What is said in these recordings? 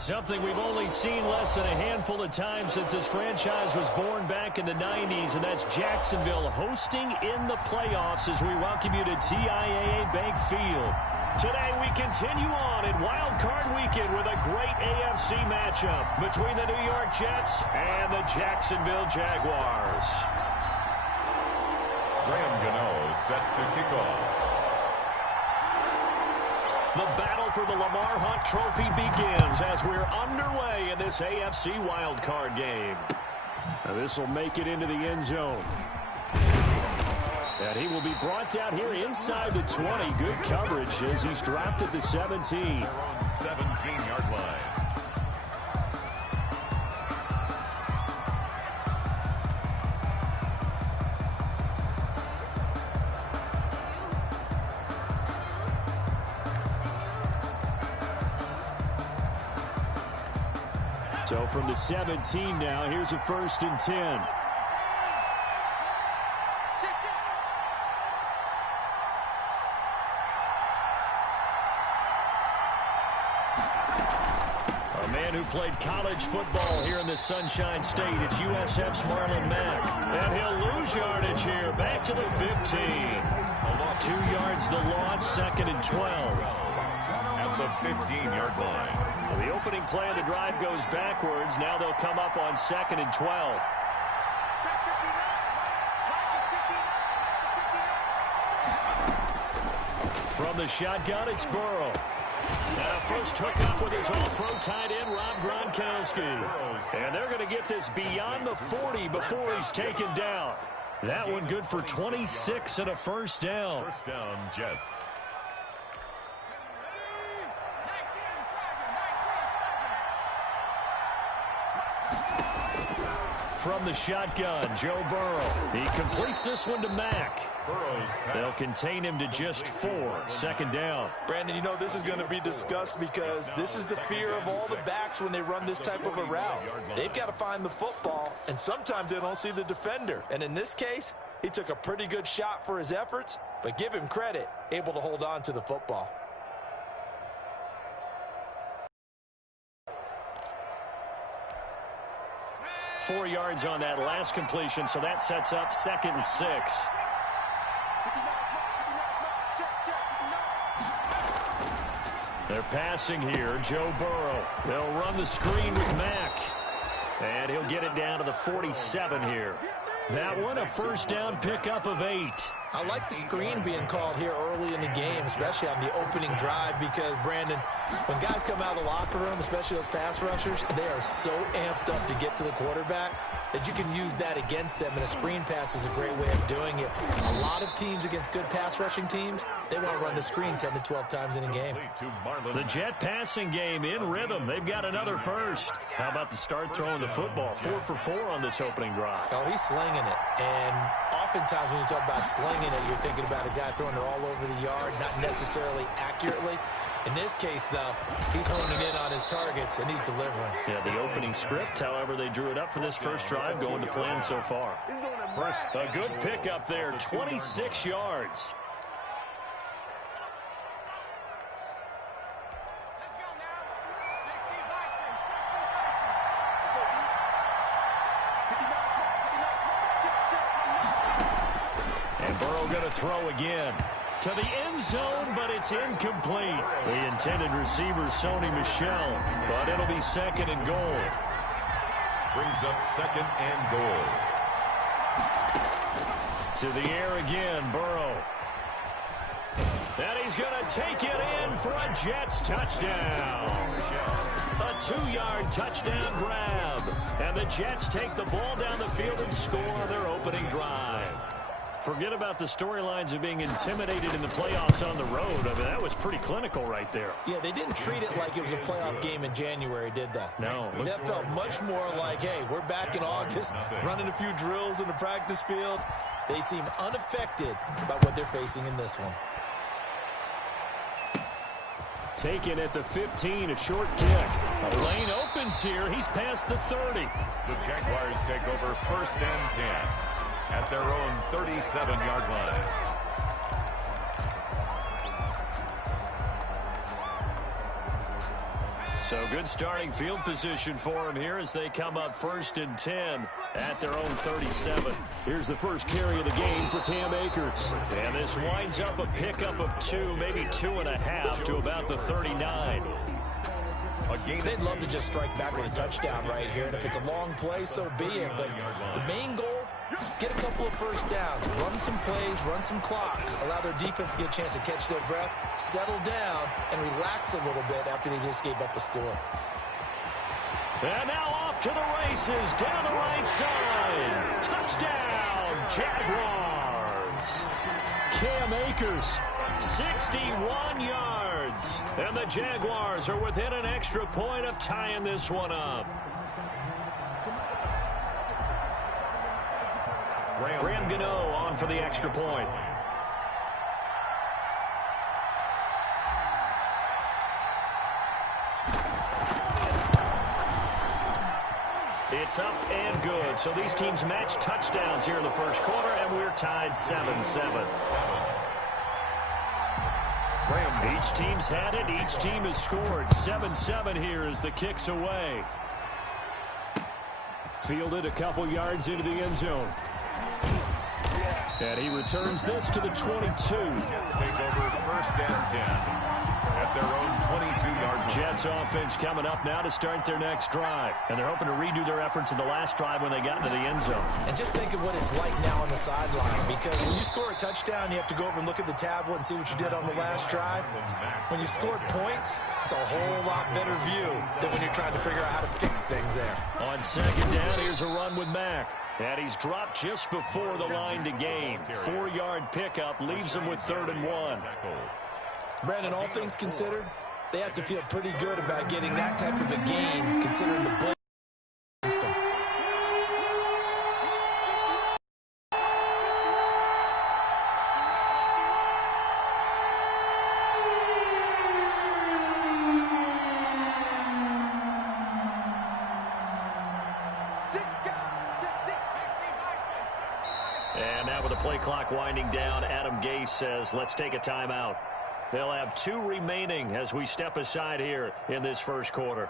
Something we've only seen less than a handful of times since this franchise was born back in the 90s, and that's Jacksonville hosting in the playoffs as we welcome you to TIAA Bank Field. Today we continue on in Wild Card Weekend with a great AFC matchup between the New York Jets and the Jacksonville Jaguars. Graham Gano set to kick off. The battle for the Lamar Hunt Trophy begins as we're underway in this AFC wildcard game. Now this will make it into the end zone. And he will be brought down here inside the 20. Good coverage as he's dropped at the 17. Their own 17-yard line. So from the 17 now, here's a 1st and 10. A man who played college football here in the Sunshine State. It's USF's Marlon Mack. And he'll lose yardage here. Back to the 15. 2 yards the loss, 2nd and 12. At the 15-yard line. So the opening play of the drive goes backwards. Now they'll come up on 2nd and 12. From the shotgun, it's Burrow. And a first hookup with his all-pro tight end, Rob Gronkowski. And they're going to get this beyond the 40 before he's taken down. That one good for 26 and a first down. First down, Jets. From the shotgun, Joe Burrow. He completes this one to Mack. They'll contain him to just 4. 2nd down. Brandon, you know this is going to be discussed because this is the fear of all the backs when they run this type of a route. They've got to find the football, and sometimes they don't see the defender. And in this case, he took a pretty good shot for his efforts, but give him credit, able to hold on to the football. Four yards on that last completion, so that sets up 2nd and 6. They're passing here. Joe Burrow. They'll run the screen with Mack. And he'll get it down to the 47 here. That one a first down pickup of 8. I like the screen being called here early in the game, especially on the opening drive, because, Brandon, when guys come out of the locker room, especially those pass rushers, they are so amped up to get to the quarterback that you can use that against them, and a screen pass is a great way of doing it. A lot of teams against good pass rushing teams, they want to run the screen 10 to 12 times in a game. The Jet passing game in rhythm. They've got another first. How about the start throwing the football? 4 for 4 on this opening drive. Oh, he's slinging it. And oftentimes when you talk about slinging it, you're thinking about a guy throwing it all over the yard, not necessarily accurately. In this case, though, he's honing in on his targets, and he's delivering. Yeah, the opening script, however, they drew it up for this first drive, going to plan so far. First, a good pickup there, 26 yards. And Burrow going to throw again. To the end zone, but it's incomplete. The intended receiver, Sony Michel, but it'll be 2nd and goal. Brings up 2nd and goal. To the air again, Burrow. And he's going to take it in for a Jets touchdown. A 2-yard touchdown grab. And the Jets take the ball down the field and score on their opening drive. Forget about the storylines of being intimidated in the playoffs on the road. I mean, that was pretty clinical right there. Yeah, they didn't treat it like it was a playoff game in January, did they? No. That felt much more like, hey, we're back in August, running a few drills in the practice field. They seem unaffected by what they're facing in this one. Taken at the 15, a short kick. A lane opens here. He's past the 30. The Jaguars take over 1st and 10. At their own 37-yard line. So good starting field position for them here as they come up 1st and 10 at their own 37. Here's the first carry of the game for Cam Akers. And this winds up a pickup of 2, maybe 2.5 to about the 39. They'd love to just strike back with a touchdown right here, and if it's a long play, so be it. But the main goal, get a couple of first downs, run some plays, run some clock, allow their defense to get a chance to catch their breath, settle down, and relax a little bit after they just gave up a score. And now off to the races, down the right side. Touchdown, Jaguars. Cam Akers. 61 yards. And the Jaguars are within an extra point of tying this one up. Graham Gano on for the extra point. It's up and good. So these teams match touchdowns here in the first quarter, and we're tied 7-7. Each team's had it. Each team has scored. 7-7 here as the kick's away. Fielded a couple yards into the end zone. And he returns this to the 22. Jets take over 1st and 10 at their own 22-yard line. Jets offense coming up now to start their next drive. And they're hoping to redo their efforts in the last drive when they got into the end zone. And just think of what it's like now on the sideline, because when you score a touchdown, you have to go over and look at the tablet and see what you did on the last drive. When you scored points, it's a whole lot better view than when you're trying to figure out how to fix things there. On 2nd down, here's a run with Mack. And he's dropped just before the line to gain. 4-yard pickup leaves him with 3rd and 1. Brandon, all things considered, they have to feel pretty good about getting that type of a gain, considering the blitz against them. And now with the play clock winding down, Adam Gase says, let's take a timeout. They'll have 2 remaining as we step aside here in this first quarter.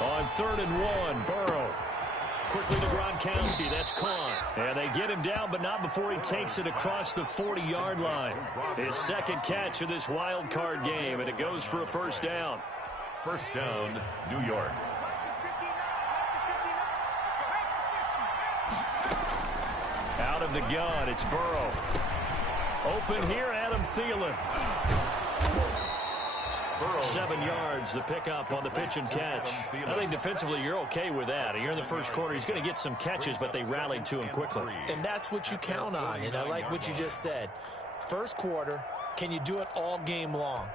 On 3rd and 1, Burrow. Quickly to Gronkowski. That's caught. And they get him down, but not before he takes it across the 40-yard line. His 2nd catch of this wild card game, and it goes for a 1st down. 1st down, New York. Out of the gun, it's Burrow. Open here, Adam Thielen. 7 yards, the pickup on the pitch and catch. I think defensively you're okay with that. Here in the first quarter, he's going to get some catches, but they rallied to him quickly. And that's what you count on, and I like what you just said. First quarter, can you do it all game long?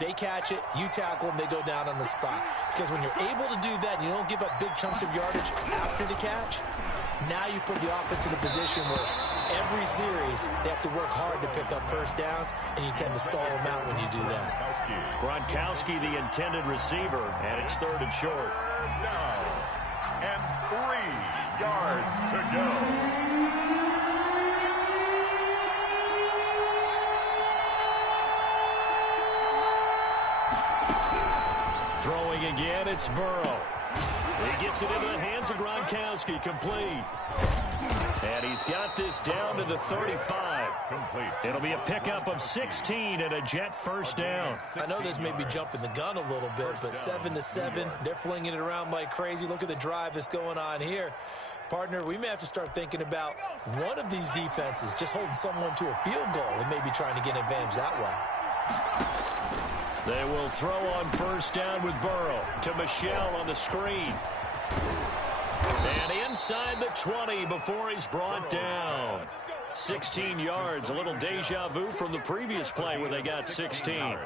They catch it, you tackle them, they go down on the spot. Because when you're able to do that and you don't give up big chunks of yardage after the catch, now you put the offense in a position where every series they have to work hard to pick up 1st downs, and you tend to stall them out when you do that. Gronkowski, the intended receiver, and it's 3rd and short. Down. And 3 yards to go. Throwing again, it's Burrow. He gets it into the hands of Gronkowski, complete. And he's got this down to the 35. Complete. It'll be a pickup of 16 and a Jet 1st down. I know this may be jumping the gun a little bit, but 7-7, they're flinging it around like crazy. Look at the drive that's going on here. Partner, we may have to start thinking about one of these defenses just holding someone to a field goal and maybe trying to get an advantage that way. They will throw on 1st down with Burrow to Michel on the screen. And inside the 20 before he's brought down. 16 yards, a little deja vu from the previous play where they got 16.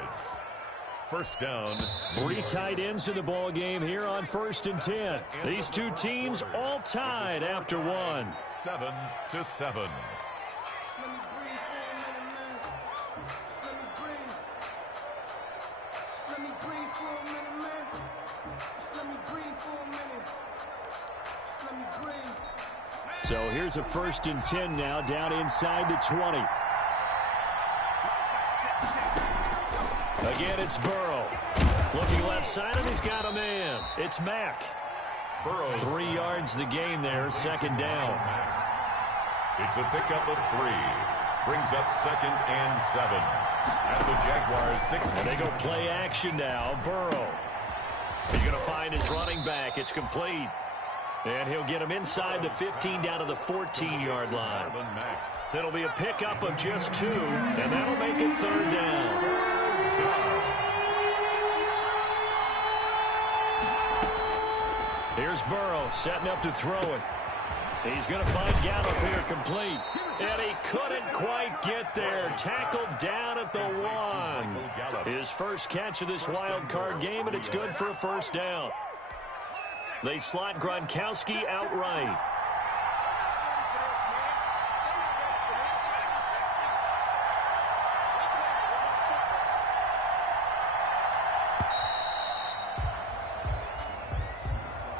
1st down. 3 tight ends in the ball game here on 1st and 10. These 2 teams all tied after 1. 7-7. So here's a 1st and 10 now, down inside the 20. Again, it's Burrow. Looking left side, and he's got a man. It's Mack. Burrow. 3 yards the game there, 2nd down. It's a pickup of 3. Brings up 2nd and 7. At the Jaguars 6. And they go play action now. Burrow. He's going to find his running back. It's complete. And he'll get him inside the 15 down to the 14-yard line. It'll be a pickup of just 2, and that'll make it 3rd down. Here's Burrow setting up to throw it. He's going to find Gallup here complete. And he couldn't quite get there. Tackled down at the 1. His first catch of this wild card game, and it's good for a 1st down. They slot Gronkowski outright.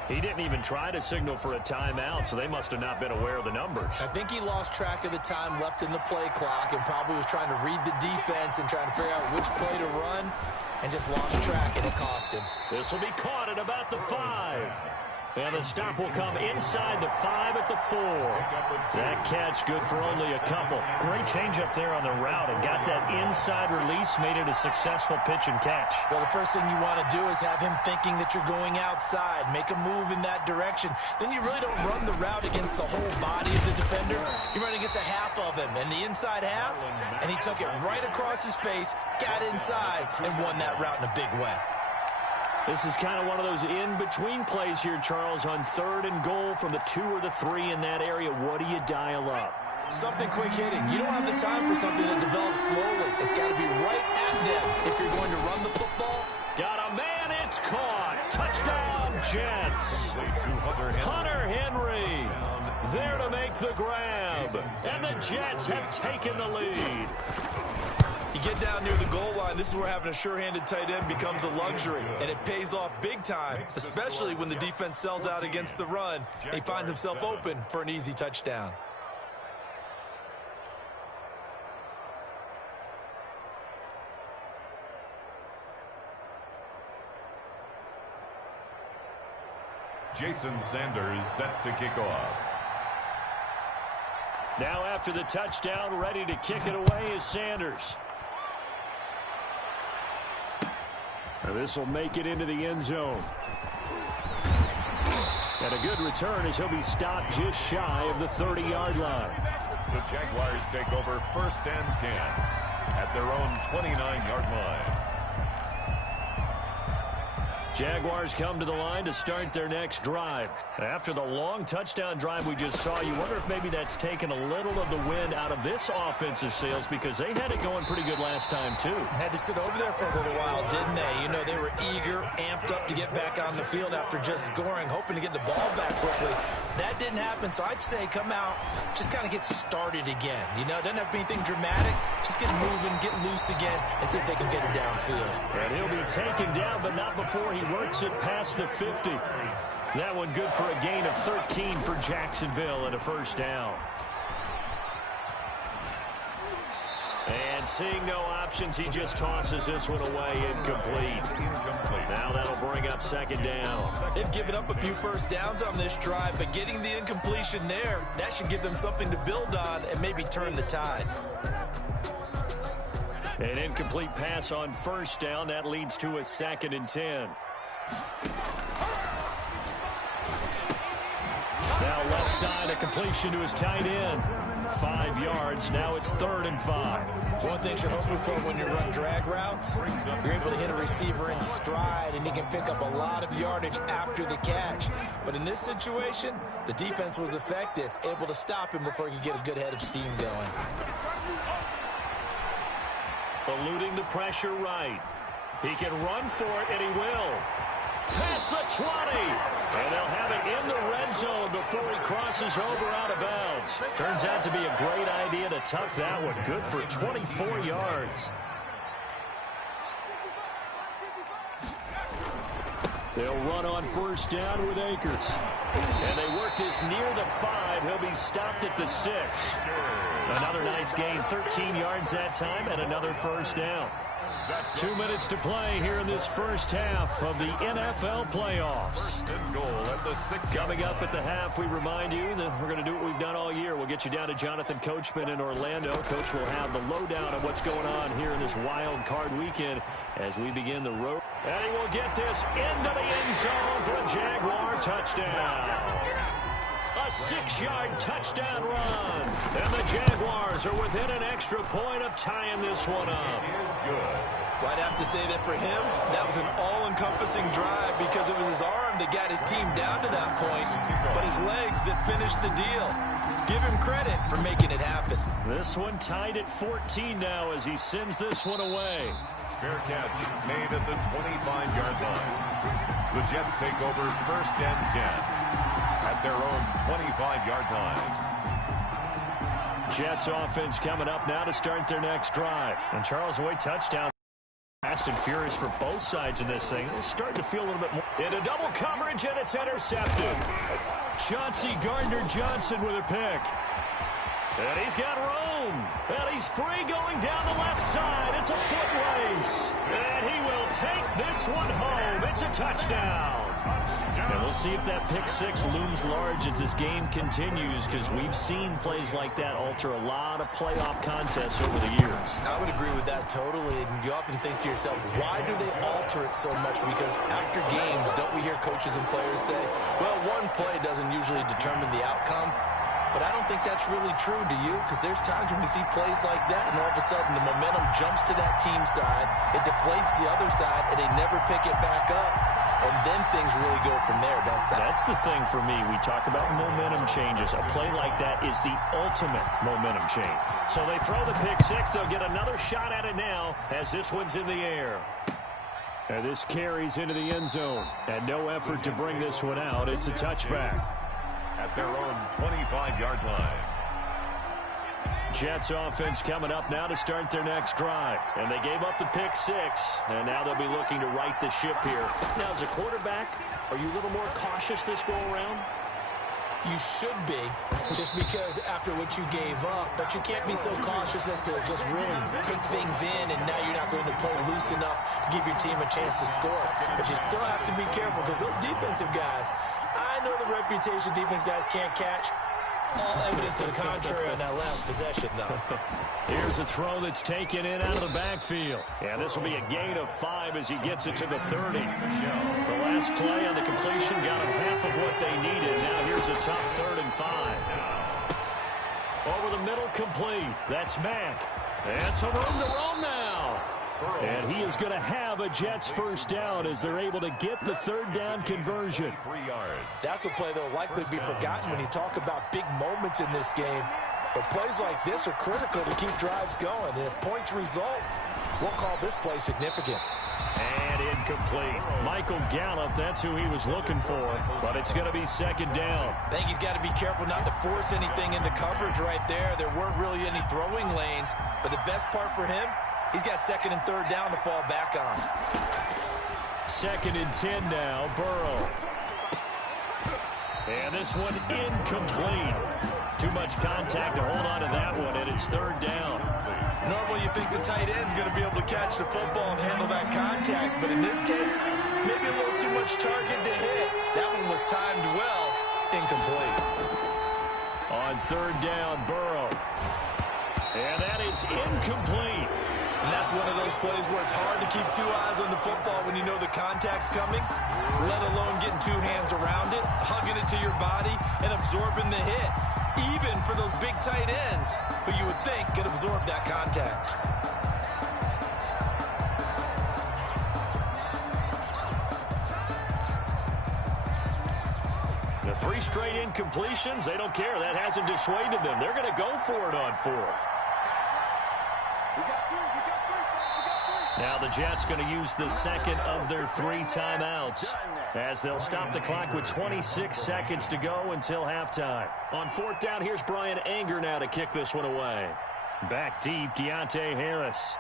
He didn't even try to signal for a timeout, so they must have not been aware of the numbers. I think he lost track of the time left in the play clock and probably was trying to read the defense and trying to figure out which play to run and just lost track, and it cost him. This will be caught at about the 5. And the stop will come inside the 5 at the 4. That catch good for only a couple. Great change up there on the route and got that inside release, made it a successful pitch and catch. Well, the first thing you want to do is have him thinking that you're going outside, make a move in that direction. Then you really don't run the route against the whole body of the defender. You run against a half of him, and the inside half, and he took it right across his face, got inside, and won that route in a big way. This is kind of one of those in-between plays here, Charles, on 3rd and goal from the 2 or the 3 in that area. What do you dial up? Something quick hitting. You don't have the time for something that develops slowly. It's got to be right at them if you're going to run the football. Got a man, it's caught. Touchdown, Jets. Hunter Henry there to make the grab. And the Jets have taken the lead. You get down near the goal line, this is where having a sure-handed tight end becomes a luxury, and it pays off big time, especially when the defense sells out against the run. He finds himself open for an easy touchdown. Jason Sanders set to kick off. Now after the touchdown, ready to kick it away is Sanders. And this will make it into the end zone. And a good return as he'll be stopped just shy of the 30-yard line. The Jaguars take over 1st and 10 at their own 29-yard line. Jaguars come to the line to start their next drive. After the long touchdown drive we just saw, you wonder if maybe that's taken a little of the wind out of this offensive sails, because they had it going pretty good last time, too. Had to sit over there for a little while, didn't they? You know, they were eager, amped up to get back on the field after just scoring, hoping to get the ball back quickly. That didn't happen, so I'd say come out, just kind of get started again. You know, it doesn't have to be anything dramatic. Just get moving, get loose again, and see if they can get it downfield. And he'll be taken down, but not before he works it past the 50. That one good for a gain of 13 for Jacksonville and a 1st down. And seeing no options, he just tosses this one away, incomplete. Now that'll bring up 2nd down. They've given up a few 1st downs on this drive, but getting the incompletion there, that should give them something to build on and maybe turn the tide. An incomplete pass on 1st down. That leads to a 2nd and 10. Now left side, a completion to his tight end. 5 yards. Now it's 3rd and 5. One thing you're hoping for when you run drag routes, you're able to hit a receiver in stride, and he can pick up a lot of yardage after the catch. But in this situation, the defense was effective, able to stop him before he could get a good head of steam going. Eluding the pressure right. He can run for it, and he will. Past the 20. And they'll have it in the red zone before he crosses over out of bounds. Turns out to be a great idea to tuck that one. Good for 24 yards. They'll run on 1st down with Akers. And they work this near the 5. He'll be stopped at the 6. Another nice gain, 13 yards that time, and another first down. 2 minutes to play here in this first half of the NFL playoffs. Coming up at the half, we remind you that we're going to do what we've done all year. We'll get you down to Jonathan Coachman in Orlando. Coach will have the lowdown of what's going on here in this wild card weekend as we begin the road. And he will get this into the end zone for a Jaguar touchdown. A 6-yard touchdown run. And the Jaguars are within an extra point of tying this one up. Is good. Well, I'd have to say that for him, that was an all-encompassing drive because it was his arm that got his team down to that point, but his legs that finished the deal. Give him credit for making it happen. This one tied at 14 now as he sends this one away. Fair catch made at the 25-yard line. The Jets take over 1st and 10 at their own 25-yard line. Jets offense coming up now to start their next drive. And Charles Way touchdown. Fast and furious for both sides in this thing. It's starting to feel a little bit more. Into double coverage, and it's intercepted. Chauncey Gardner-Johnson with a pick. And he's got room. And he's free going down the left side. It's a foot race. And he will take this one home. It's a touchdown. And we'll see if that pick 6 looms large as this game continues, because we've seen plays like that alter a lot of playoff contests over the years. I would agree with that totally. And you often think to yourself, why do they alter it so much? Because after games, don't we hear coaches and players say, well, one play doesn't usually determine the outcome. But I don't think that's really true, do you? Because there's times when we see plays like that, and all of a sudden the momentum jumps to that team side, it deflates the other side, and they never pick it back up. And then things really go from there, don't they? That's the thing for me. We talk about momentum changes. A play like that is the ultimate momentum change. So they throw the pick 6. They'll get another shot at it now as this one's in the air. And this carries into the end zone. And no effort to bring this one out. It's a touchback. At their own 25-yard line. Jets offense coming up now to start their next drive. And they gave up the pick 6. And now they'll be looking to right the ship here. Now, as a quarterback, are you a little more cautious this go around? You should be, just because after what you gave up. But you can't be so cautious as to just really take things in, and now you're not going to play loose enough to give your team a chance to score. But you still have to be careful, because those defensive guys, I know the reputation defense guys can't catch. All evidence to the contrary on that last possession, though. Here's a throw that's taken in out of the backfield. And this will be a gain of 5 as he gets it to the 30. The last play on the completion got him half of what they needed. Now here's a tough 3rd and 5. Over the middle, complete. That's Mack. And some room to roam now. And he is going to have a Jets first down as they're able to get the 3rd down conversion. 3 yards. That's a play that will likely be forgotten when you talk about big moments in this game. But plays like this are critical to keep drives going. And if points result, we'll call this play significant. And incomplete. Michael Gallup, that's who he was looking for. But it's going to be 2nd down. I think he's got to be careful not to force anything into coverage right there. There weren't really any throwing lanes. But the best part for him, he's got 2nd and 3rd down to fall back on. 2nd and 10 now, Burrow. And this one incomplete. Too much contact to hold on to that one, and it's 3rd down. Normally you think the tight end's going to be able to catch the football and handle that contact, but in this case, maybe a little too much target to hit. That one was timed well, incomplete. On 3rd down, Burrow. And that is incomplete. And that's one of those plays where it's hard to keep 2 eyes on the football when you know the contact's coming, let alone getting 2 hands around it, hugging it to your body, and absorbing the hit. Even for those big tight ends who you would think could absorb that contact. The 3 straight incompletions, they don't care. That hasn't dissuaded them. They're going to go for it on 4th. Now the Jets going to use the 2nd of their 3 timeouts as they'll stop the clock with 26 seconds to go until halftime. On 4th down, here's Brian Anger now to kick this one away. Back deep, Deontay Harris.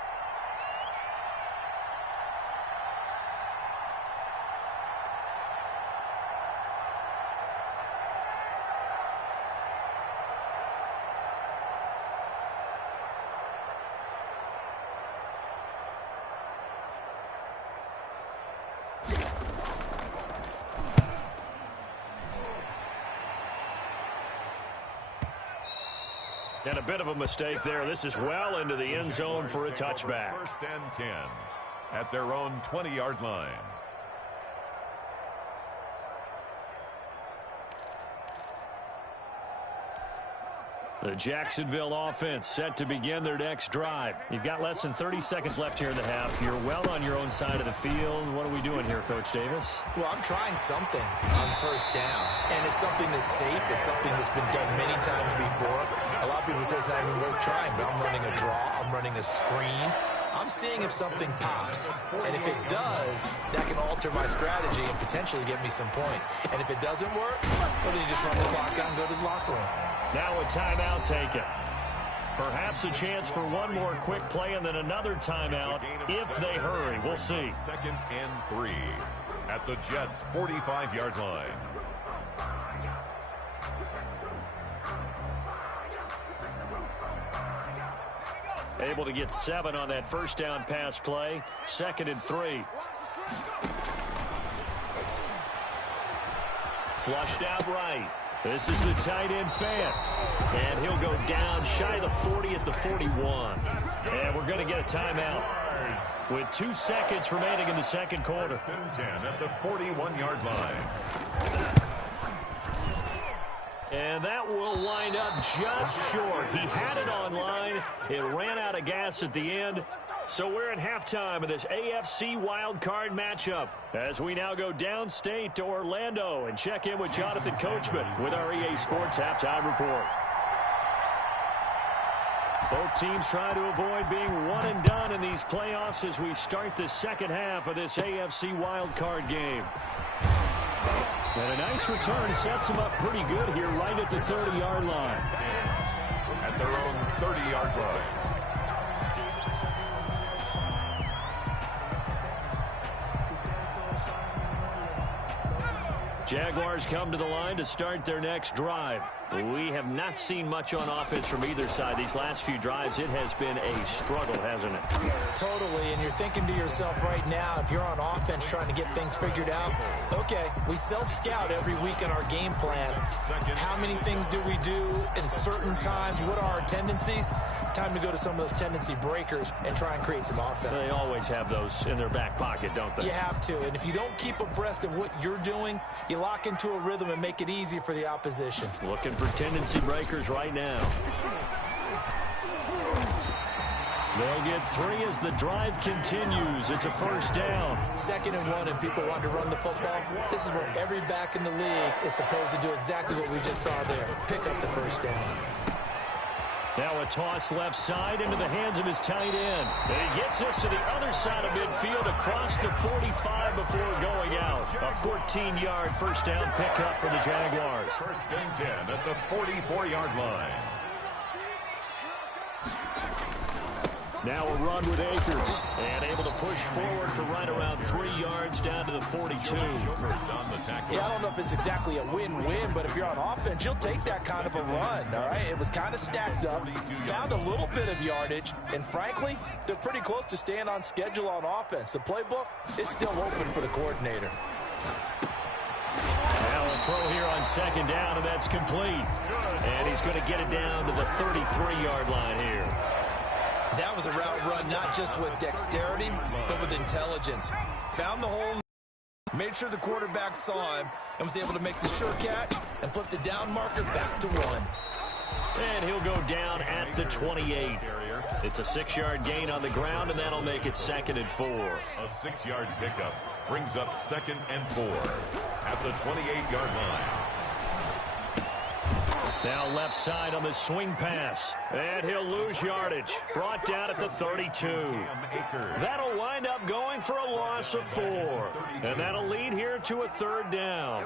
And a bit of a mistake there. This is well into the end zone for a touchback. First and 10 at their own 20-yard line. The Jacksonville offense set to begin their next drive. You've got less than 30 seconds left here in the half. You're well on your own side of the field. What are we doing here, Coach Davis? Well, I'm trying something on first down, and it's something that's safe. It's something that's been done many times before. A lot of people say it's not even worth trying, but I'm running a draw. I'm running a screen. I'm seeing if something pops, and if it does, that can alter my strategy and potentially get me some points. And if it doesn't work, well, then you just run the clock out and go to the locker room. Now a timeout taken. Perhaps a chance for one more quick play and then another timeout if they hurry. We'll see. 2nd and 3 at the Jets' 45-yard line. Able to get 7 on that first down pass play. 2nd and 3. Flushed out right. This is the tight end Fant. And he'll go down shy of the 40 at the 41. And we're going to get a timeout with 2 seconds remaining in the second quarter. 10 at the 41-yard line. And that will wind up just short. He had it on line. It ran out of gas at the end. So we're at halftime of this AFC wildcard matchup as we now go downstate to Orlando and check in with Jonathan Coachman with our EA Sports Halftime Report. Both teams trying to avoid being one and done in these playoffs as we start the second half of this AFC wildcard game. And a nice return sets them up pretty good here right at the 30-yard line. At their own 30-yard line. Jaguars come to the line to start their next drive. We have not seen much on offense from either side. These last few drives, it has been a struggle, hasn't it? Totally, and you're thinking to yourself right now, if you're on offense trying to get things figured out, okay, we self-scout every week in our game plan. How many things do we do at certain times? What are our tendencies? Time to go to some of those tendency breakers and try and create some offense. They always have those in their back pocket, don't they? You have to, and if you don't keep abreast of what you're doing, you lock into a rhythm and make it easy for the opposition. Looking for tendency breakers right now. They'll get 3 as the drive continues. It's a first down. 2nd and 1, and people want to run the football. This is where every back in the league is supposed to do exactly what we just saw there. Pick up the first down. Now a toss left side into the hands of his tight end. And he gets this to the other side of midfield across the 45 before going out. A 14-yard first down pickup for the Jaguars. 1st and 10 at the 44-yard line. Now a run with Akers. And able to push forward for right around 3 yards down to the 42. Yeah, I don't know if it's exactly a win-win, but if you're on offense, you'll take that kind of a run, all right? It was kind of stacked up, found a little bit of yardage, and frankly, they're pretty close to staying on schedule on offense. The playbook is still open for the coordinator. Now a throw here on 2nd down, and that's complete. And he's going to get it down to the 33-yard line here. That was a route run not just with dexterity, but with intelligence. Found the hole, made sure the quarterback saw him, and was able to make the sure catch and flip the down marker back to 1. And he'll go down at the 28. It's a 6-yard gain on the ground, and that'll make it 2nd and 4. A 6-yard pickup brings up 2nd and 4 at the 28-yard line. Now left side on the swing pass. And he'll lose yardage. Brought down at the 32. That'll wind up going for a loss of 4. And that'll lead here to a 3rd down.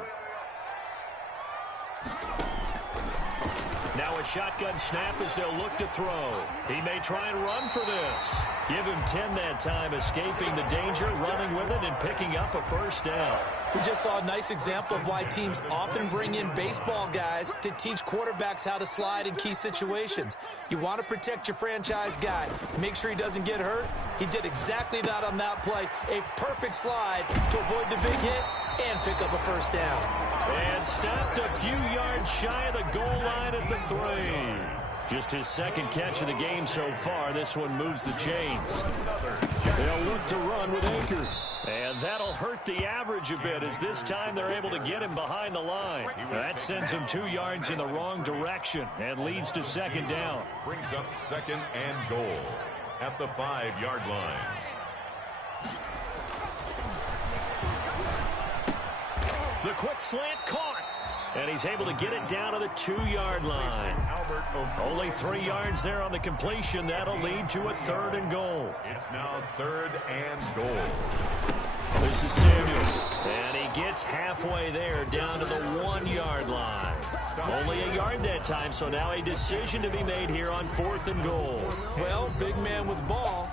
Now a shotgun snap as they'll look to throw. He may try and run for this. Give him 10 that time, escaping the danger, running with it, and picking up a first down. We just saw a nice example of why teams often bring in baseball guys to teach quarterbacks how to slide in key situations. You want to protect your franchise guy. Make sure he doesn't get hurt. He did exactly that on that play. A perfect slide to avoid the big hit and pick up a first down. And stopped a few yards shy of the goal line at the 3. Just his second catch of the game so far. This one moves the chains. They'll look to run with Akers. And that'll hurt the average a bit as this time they're able to get him behind the line. That sends him 2 yards in the wrong direction and leads to second down. Brings up second and goal at the 5-yard line. The quick slant caught. And he's able to get it down to the 2-yard line. Only 3 yards there on the completion. That'll lead to a 3rd and goal. It's now 3rd and goal. This is Samuels. And he gets halfway there down to the 1-yard line. Only a yard that time, so now a decision to be made here on 4th and goal. Well, big man with the ball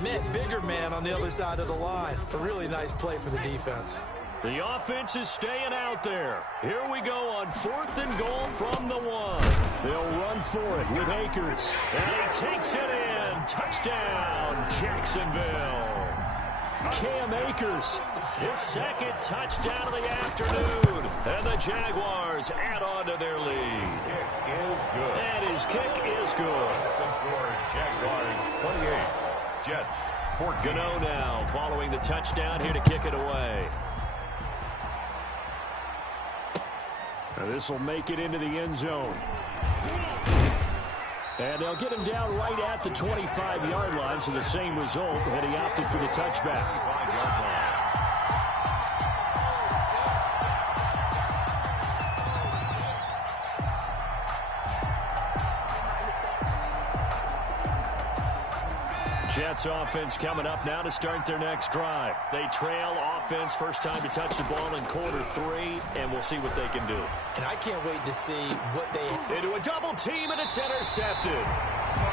met bigger man on the other side of the line. A really nice play for the defense. The offense is staying out there. Here we go on 4th and goal from the 1. They'll run for it with Akers. And he takes it in. Touchdown, Jacksonville. Cam Akers. His second touchdown of the afternoon. And the Jaguars add on to their lead. Kick is good. And his kick is good. The score, Jaguars 28, Jets 14. Gano now following the touchdown here to kick it away. This will make it into the end zone. And they'll get him down right at the 25-yard line, so the same result, and he opted for the touchback. 5-yard line. Jets offense coming up now to start their next drive. They trail offense, first time to touch the ball in quarter 3, and we'll see what they can do. And I can't wait to see what they... Into a double team, and it's intercepted.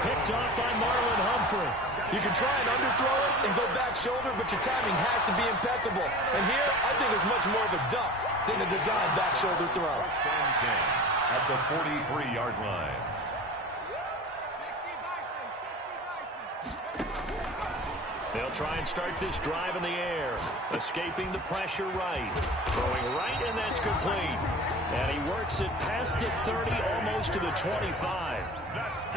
Picked off by Marlon Humphrey. You can try and underthrow it and go back shoulder, but your timing has to be impeccable. And here, I think it's much more of a duck than a designed back shoulder throw. First and 10 at the 43-yard line. They'll try and start this drive in the air. Escaping the pressure right. Throwing right, and that's complete. And he works it past the 30, almost to the 25.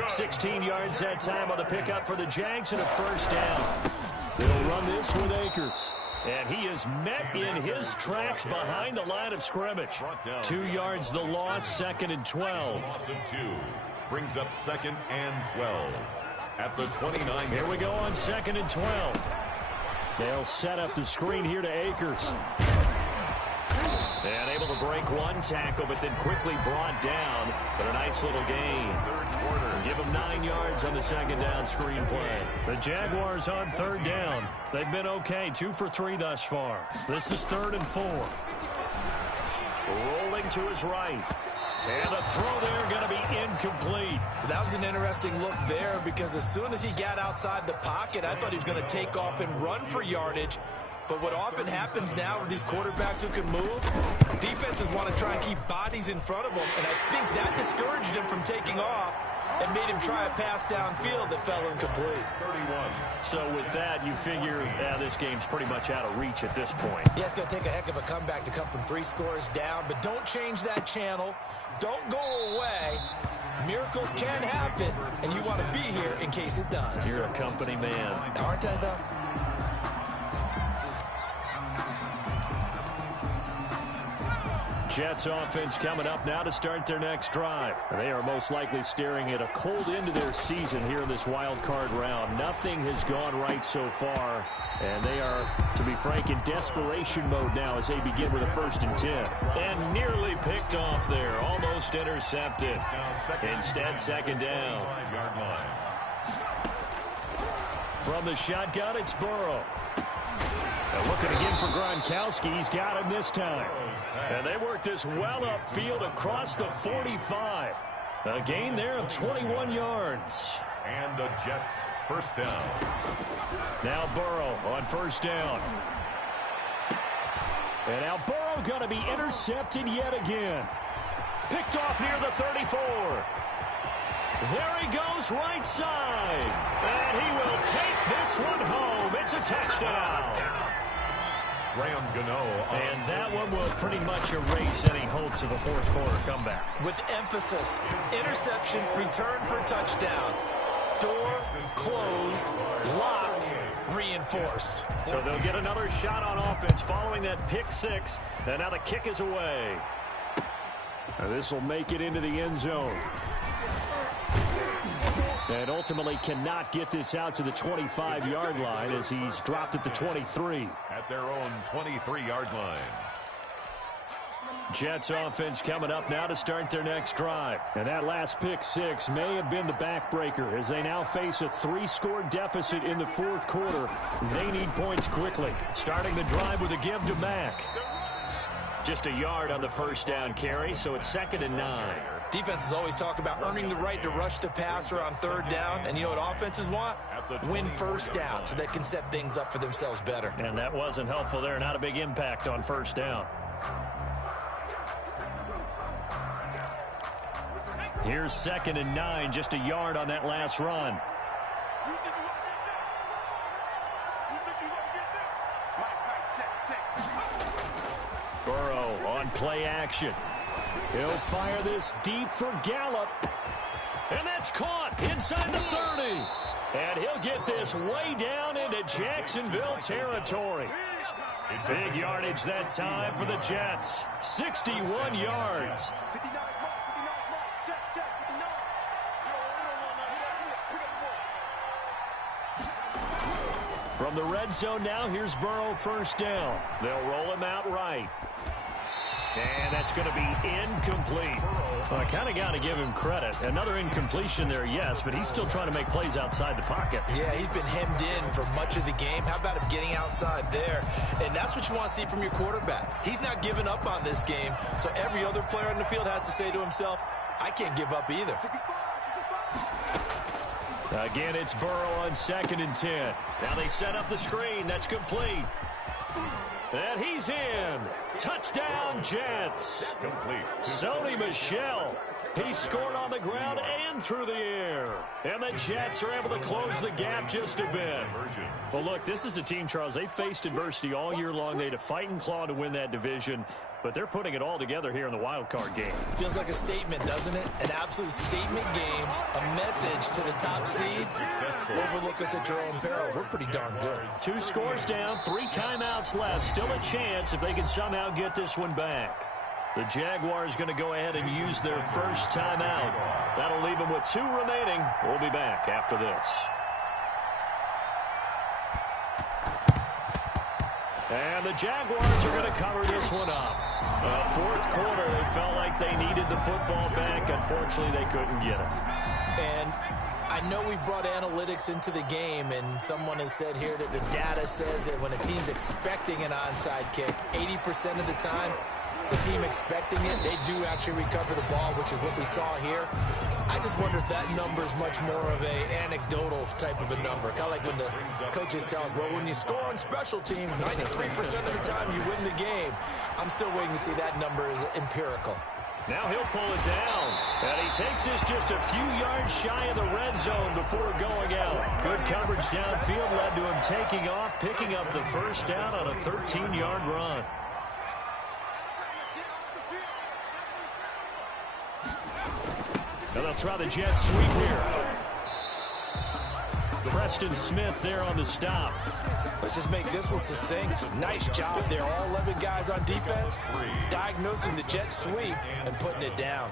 16 yards that time on the pickup for the Jags and a first down. They'll run this with Akers. And he is met in his tracks behind the line of scrimmage. 2 yards the loss, 2nd and 12. Loss of 2 brings up 2nd and 12. At the 29. Here we go on 2nd and 12. They'll set up the screen here to Akers. And able to break one tackle, but then quickly brought down. But a nice little gain. Third quarter. Give him 9 yards on the second down screen play. The Jaguars on 3rd down. They've been okay, 2 for 3 thus far. This is 3rd and 4. Rolling to his right. And a throw there going to be incomplete. That was an interesting look there because as soon as he got outside the pocket, I thought he was going to take off and run for yardage. But what often happens now with these quarterbacks who can move, defenses want to try and keep bodies in front of them. And I think that discouraged him from taking off and made him try a pass downfield that fell incomplete. 31. So with that, you figure this game's pretty much out of reach at this point. Yeah, it's going to take a heck of a comeback to come from 3 scores down. But don't change that channel. Don't go away. Miracles can happen, and you want to be here in case it does. You're a company man. Aren't I, though? Jets offense coming up now to start their next drive. They are most likely staring at a cold end to their season here in this wild card round. Nothing has gone right so far, and they are, to be frank, in desperation mode now as they begin with a 1st and 10. And nearly picked off there, almost intercepted. Instead, 2nd down. 5-yard line. From the shotgun, it's Burrow. And looking again for Gronkowski. He's got him this time. And they work this well upfield across the 45. A gain there of 21 yards. And the Jets first down. Now Burrow on 1st down. And now Burrow going to be intercepted yet again. Picked off near the 34. There he goes right side. And he will take this one home. It's a touchdown. Graham Gano. And that one will pretty much erase any hopes of a fourth quarter comeback. With emphasis, interception, return for touchdown. Door closed, locked, reinforced. So they'll get another shot on offense following that pick six. And now the kick is away. This will make it into the end zone. And ultimately cannot get this out to the 25-yard line as he's dropped at the 23. At their own 23-yard line. Jets offense coming up now to start their next drive. And that last pick six may have been the backbreaker as they now face a 3-score deficit in the fourth quarter. They need points quickly. Starting the drive with a give to Mack. Just a yard on the first down carry, so it's 2nd and 9. Defenses always talk about earning the right to rush the passer on third down. And you know what offenses want? Win first down so they can set things up for themselves better. And that wasn't helpful there. Not a big impact on first down. Here's 2nd and 9, just a yard on that last run. Burrow on play action. He'll fire this deep for Gallup. And that's caught inside the 30. And he'll get this way down into Jacksonville territory. Big yardage that time for the Jets. 61 yards. From the red zone now, here's Burrow first down. They'll roll him out right. And that's going to be incomplete. Well, I kind of got to give him credit. Another incompletion there, yes, but he's still trying to make plays outside the pocket. Yeah, he's been hemmed in for much of the game. How about him getting outside there? And that's what you want to see from your quarterback. He's not giving up on this game, so every other player on the field has to say to himself, I can't give up either. Again, it's Burrow on 2nd and 10. Now they set up the screen. That's complete. And he's in. Touchdown, Jets. Complete. Sony Michel. He scored on the ground and through the air. And the Jets are able to close the gap just a bit. Well, look, this is a team, Charles. They faced adversity all year long. They had to fight and claw to win that division. But they're putting it all together here in the wild card game. Feels like a statement, doesn't it? An absolute statement game. A message to the top seeds. Overlook us at your own peril. We're pretty darn good. 2 scores down, 3 timeouts left. Still a chance if they can somehow get this one back. The Jaguars going to go ahead and use their first timeout. That'll leave them with 2 remaining. We'll be back after this. And the Jaguars are going to cover this one up. Fourth quarter, they felt like they needed the football back. Unfortunately, they couldn't get it. And I know we've brought analytics into the game, and someone has said here that the data says that when a team's expecting an onside kick, 80% of the time, the team expecting it, they do actually recover the ball, which is what we saw here. I just wonder if that number is much more of a anecdotal type of a number. Kind of like when the coaches tell us, well, when you score on special teams, 93% of the time you win the game. I'm still waiting to see that number is empirical. Now he'll pull it down. And he takes this just a few yards shy of the red zone before going out. Good coverage downfield led to him taking off, picking up the first down on a 13-yard run. And they'll try the jet sweep here. Preston Smith there on the stop. Let's just make this one succinct. Nice job there. All 11 guys on defense diagnosing the jet sweep and putting it down.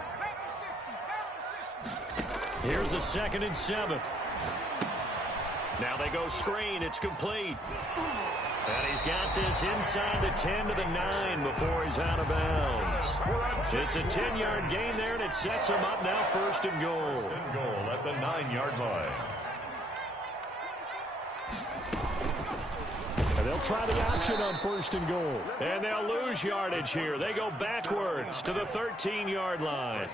Here's a 2nd and 7. Now they go screen. It's complete. And he's got this inside the 10 to the 9 before he's out of bounds. It's a 10-yard gain there, and it sets him up now 1st and goal. 1st and goal at the 9-yard line. And they'll try the option on 1st and goal. And they'll lose yardage here. They go backwards to the 13-yard line.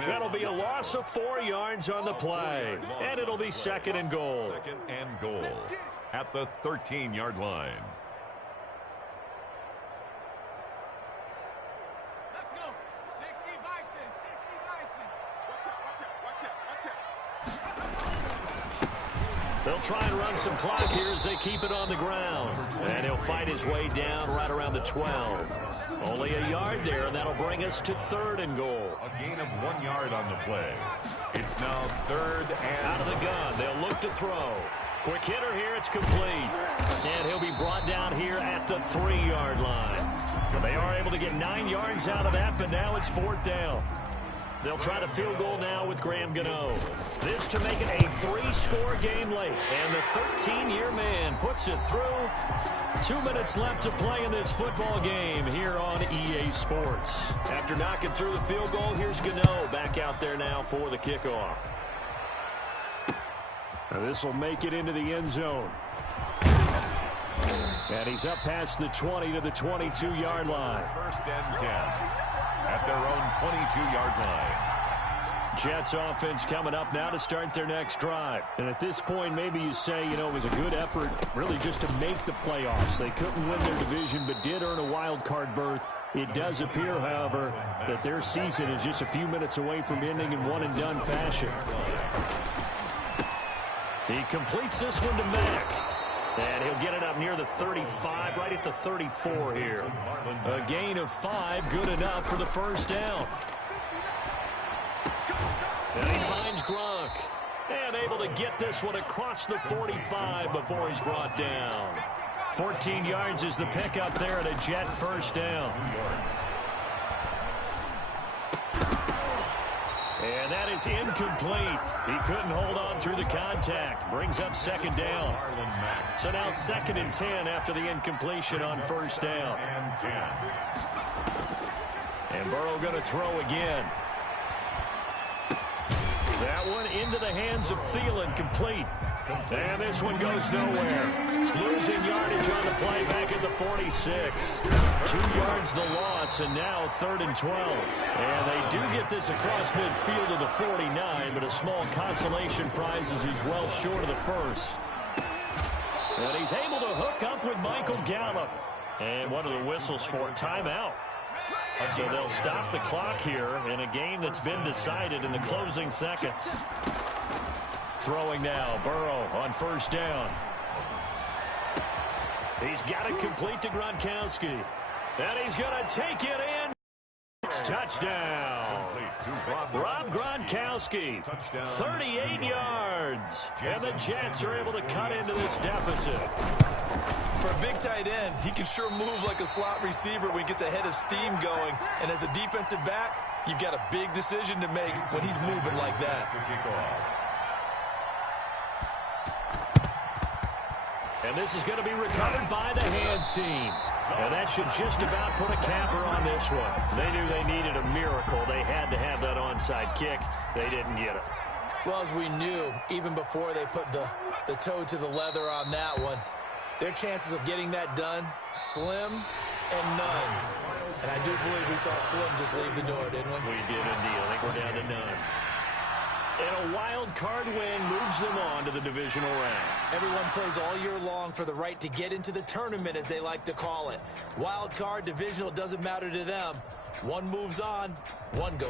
That'll be a loss of 4 yards on the play. And it'll be 2nd and goal. 2nd and goal at the 13-yard line. Let's go. 60 Bison. 60 Bison. Watch out. They'll try and run some clock here as they keep it on the ground. And he'll fight his way down right around the 12. Only a yard there, and that'll bring us to 3rd and goal. A gain of 1 yard on the play. It's now 3rd and... Out of the gun, they'll look to throw. Quick hitter here, it's complete. And he'll be brought down here at the 3-yard line. They are able to get 9 yards out of that, but now it's 4th down. They'll try the field goal now with Graham Gano. This to make it a 3-score game late. And the 13-year man puts it through. 2 minutes left to play in this football game here on EA Sports. After knocking through the field goal, here's Gano back out there now for the kickoff. This will make it into the end zone. And he's up past the 20 to the 22-yard line. 1st and 10 at their own 22-yard line. Jets offense coming up now to start their next drive. And at this point, maybe you say, you know, it was a good effort really just to make the playoffs. They couldn't win their division but did earn a wild card berth. It does appear, however, that their season is just a few minutes away from ending in one-and-done fashion. He completes this one to Mack. And he'll get it up near the 35, right at the 34 here. A gain of 5, good enough for the 1st down. And he finds Gronk. And able to get this one across the 45 before he's brought down. 14 yards is the pickup there at a Jet 1st down. And that is incomplete. He couldn't hold on through the contact. Brings up 2nd down. So now 2nd and 10 after the incompletion on 1st down. And Burrow going to throw again. That one into the hands of Thielen, complete. And this one goes nowhere. Losing yardage on the play back at the 46. 2 yards the loss, and now 3rd and 12. And they do get this across midfield to the 49, but a small consolation prize as he's well short of the 1st. And he's able to hook up with Michael Gallup. And what are the whistles for? Timeout. So they'll stop the clock here in a game that's been decided in the closing seconds. Throwing now, Burrow on 1st down. He's got it complete to Gronkowski. And he's going to take it in. It's touchdown. Rob Gronkowski, 38 yards. And the Jets are able to cut into this deficit. For a big tight end, he can sure move like a slot receiver when he gets a head of steam going. And as a defensive back, you've got a big decision to make when he's moving like that. And this is going to be recovered by the hands team. And that should just about put a capper on this one. They knew they needed a miracle. They had to have that onside kick. They didn't get it. Well, as we knew, even before they put the toe to the leather on that one, their chances of getting that done, slim and none. And I do believe we saw Slim just leave the door, didn't we? We did indeed. I think we're down to none. And a wild card win moves them on to the divisional round. Everyone plays all year long for the right to get into the tournament, as they like to call it. Wild card, divisional, doesn't matter to them. One moves on, one goes